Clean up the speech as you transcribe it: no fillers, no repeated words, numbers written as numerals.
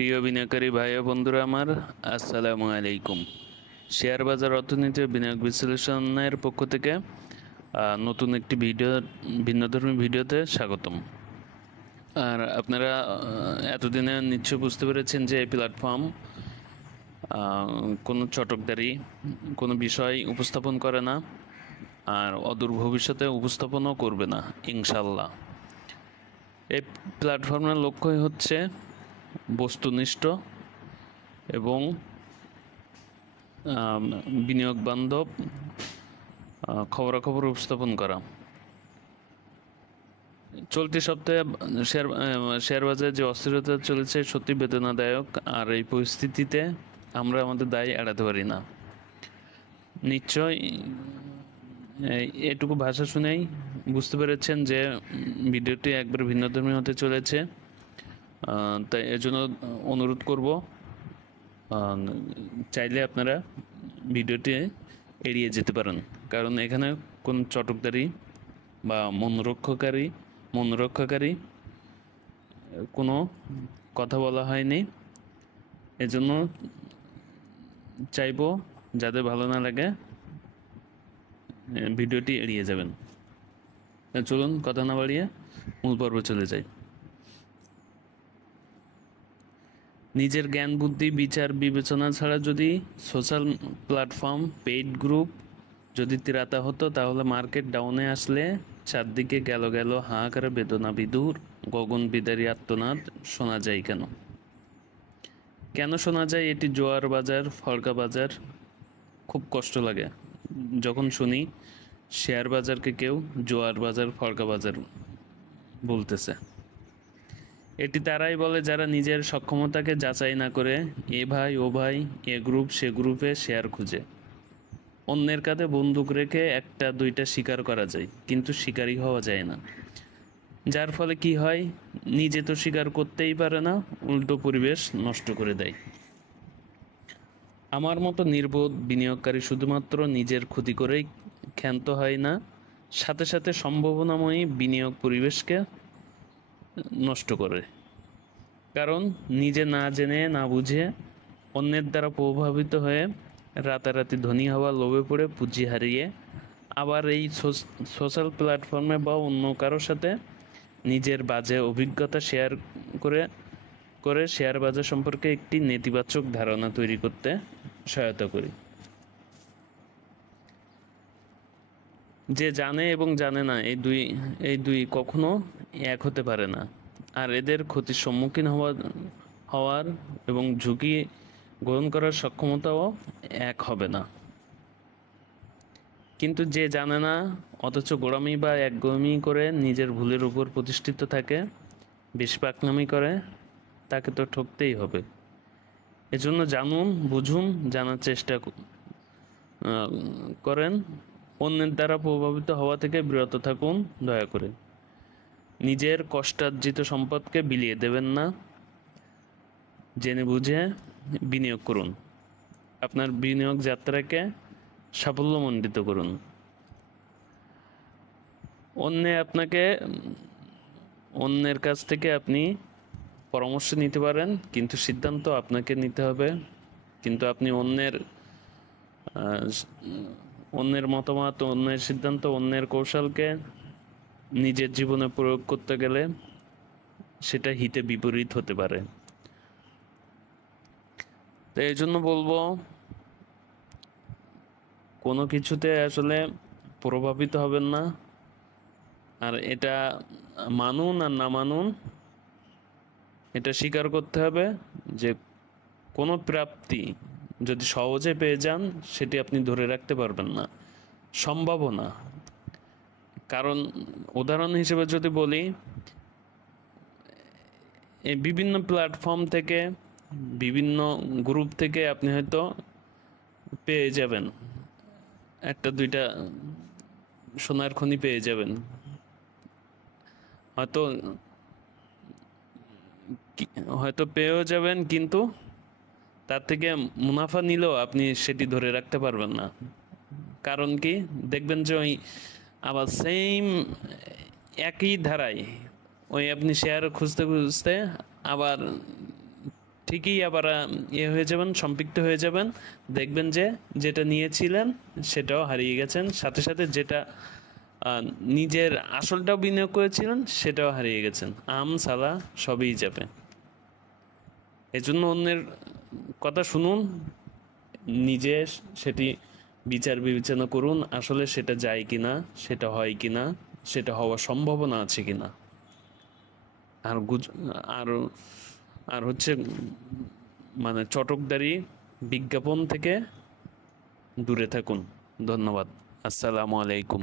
প্রিয় বিনিয়োগকারী ভাই ও বন্ধুরা আমার, আসসালামু আলাইকুম। শেয়ার বাজার অর্থনীতি ও বিনিয়োগ বিশ্লেষণের পক্ষ থেকে নতুন একটি ভিন্নধর্মী ভিডিওতে স্বাগতম। আর আপনারা এতদিনে নিশ্চয় বুঝতে পেরেছেন যে এই প্ল্যাটফর্ম কোনো চটকদারি কোনো বিষয় উপস্থাপন করে না, আর অদূর ভবিষ্যতে উপস্থাপনও করবে না ইনশাল্লাহ। এই প্ল্যাটফর্মের লক্ষ্যই হচ্ছে বস্তুনিষ্ঠ এবং বিনিয়োগ বান্ধব খবরাখবর উপস্থাপন করা। চলতি সপ্তাহে শেয়ার বাজারে যে অস্থিরতা চলেছে সত্যি বেদনাদায়ক, আর এই পরিস্থিতিতে আমরা আমাদের দায় এড়াতে পারি না। নিশ্চয় এটুকু ভাষা শুনেই বুঝতে পেরেছেন যে ভিডিওটি একবার ভিন্নধর্মী হতে চলেছে। তাই এজন্য অনুরোধ করব, চাইলে আপনারা ভিডিওটি এড়িয়ে যেতে পারেন, কারণ এখানে কোন চটকদারি বা মনোরক্ষাকারী কোনো কথা বলা হয়নি। এজন্য চাইব যাদের ভালো না লাগে ভিডিওটি এড়িয়ে যাবেন। চলুন কথা না বাড়িয়ে মূল পর্ব চলে যাই। নিজের জ্ঞান বুদ্ধি বিচার বিবেচনা ছাড়া যদি সোশ্যাল প্ল্যাটফর্ম পেইড গ্রুপ যদি তিরাতা হতো, তাহলে মার্কেট ডাউনে আসলে চারদিকে গেল হাহাকারে বেদনা বিদুর গগন বিদারী আত্মনাদ শোনা যায়। কেন শোনা যায়? এটি জোয়ার বাজার, ফড়কা বাজার। খুব কষ্ট লাগে যখন শুনি শেয়ার বাজারকে কেউ জোয়ার বাজার, ফড়কা বাজার বলতেছে। এটি তারাই বলে যারা নিজের সক্ষমতাকে যাচাই না করে এ ভাই ও ভাই, এ গ্রুপ সে গ্রুপে শেয়ার খুঁজে। অন্যের কাঁধে বন্দুক রেখে একটা দুইটা শিকার করা যায়, কিন্তু শিকারই হওয়া যায় না। যার ফলে কি হয়, নিজে তো শিকার করতেই পারে না, উল্টো পরিবেশ নষ্ট করে দেয়। আমার মতো নির্বোধ বিনিয়োগকারী শুধুমাত্র নিজের ক্ষতি করেই ক্ষান্ত হয় না, সাথে সাথে সম্ভাবনাময়ী বিনিয়োগ পরিবেশকে নষ্ট করে। কারণ নিজে না জেনে না বুঝে অন্যের দ্বারা প্রভাবিত হয়ে রাতারাতি ধনী হওয়া লোভে পড়ে পুঁজি হারিয়ে আবার এই সোশ্যাল প্ল্যাটফর্মে বা অন্য কারোর সাথে নিজের বাজে অভিজ্ঞতা শেয়ার করে শেয়ার বাজার সম্পর্কে একটি নেতিবাচক ধারণা তৈরি করতে সহায়তা করি। যে জানে এবং জানে না, এই দুই কখনো এক হতে পারে না, আর এদের ক্ষতির সম্মুখীন হওয়ার এবং ঝুঁকি গ্রহণ করার সক্ষমতাও এক হবে না। কিন্তু যে জানে না অথচ গোড়ামি বা একগুঁয়েমি করে নিজের ভুলের উপর প্রতিষ্ঠিত থাকে, বিষপাকনামি করে, তাকে তো ঠকতেই হবে। এজন্য জানুন, বুঝুন, জানার চেষ্টা করেন। অন্যের দ্বারা প্রভাবিত হওয়া থেকে বিরত থাকুন দয়া করে। নিজের কষ্টার্জিত সম্পদকে বিলিয়ে দেবেন না। জেনে বুঝে বিনিয়োগ করুন। আপনার বিনিয়োগ যাত্রাকে সাফল্যমণ্ডিত করুন। অন্যের কাছ থেকে আপনি পরামর্শ নিতে পারেন, কিন্তু সিদ্ধান্ত আপনাকে নিতে হবে। কিন্তু আপনি অন্যের মতামত, অন্যের সিদ্ধান্ত, অন্যের কৌশলকে নিজের জীবনে প্রয়োগ করতে গেলে সেটা হিতে বিপরীত হতে পারে। তো এই জন্য বলবো, কোনো কিছুতে আসলে প্রভাবিত হবেন না। আর এটা মানুন আর না মানুন, এটা স্বীকার করতে হবে যে কোনো প্রাপ্তি যদি সহজে পেয়ে যান, সেটি আপনি ধরে রাখতে পারবেন না, সম্ভবও না। কারণ উদাহরণ হিসেবে যদি বলি, এই বিভিন্ন প্ল্যাটফর্ম থেকে, বিভিন্ন গ্রুপ থেকে আপনি হয়তো পেয়ে যাবেন একটা দুইটা সোনার খনি পেয়ে যাবেন, হয়তো পেয়েও যাবেন, কিন্তু তার থেকে মুনাফা নিলেও আপনি সেটি ধরে রাখতে পারবেন না। কারণ কি, দেখবেন যে ওই আবার সেম একই ধারায় ওই আপনি শেয়ার খুঁজতে খুঁজতে আবার ঠিকই আবার হয়ে যাবেন, সম্পৃক্ত হয়ে যাবেন। দেখবেন যে যেটা নিয়েছিলেন সেটাও হারিয়ে গেছেন, সাথে সাথে যেটা নিজের আসলটাও বিনিয়োগ করেছিলেন সেটাও হারিয়ে গেছেন। সালা সবই যাবে। এজন্য অন্যের কথা শুনুন, নিজে সেটি বিচার বিবেচনা করুন, আসলে সেটা যায় কিনা, সেটা হয় কিনা, সেটা হওয়ার সম্ভাবনা আছে কিনা। আর আর আর হচ্ছে মানে চটকদারি বিজ্ঞাপন থেকে দূরে থাকুন। ধন্যবাদ। আসসালামু আলাইকুম।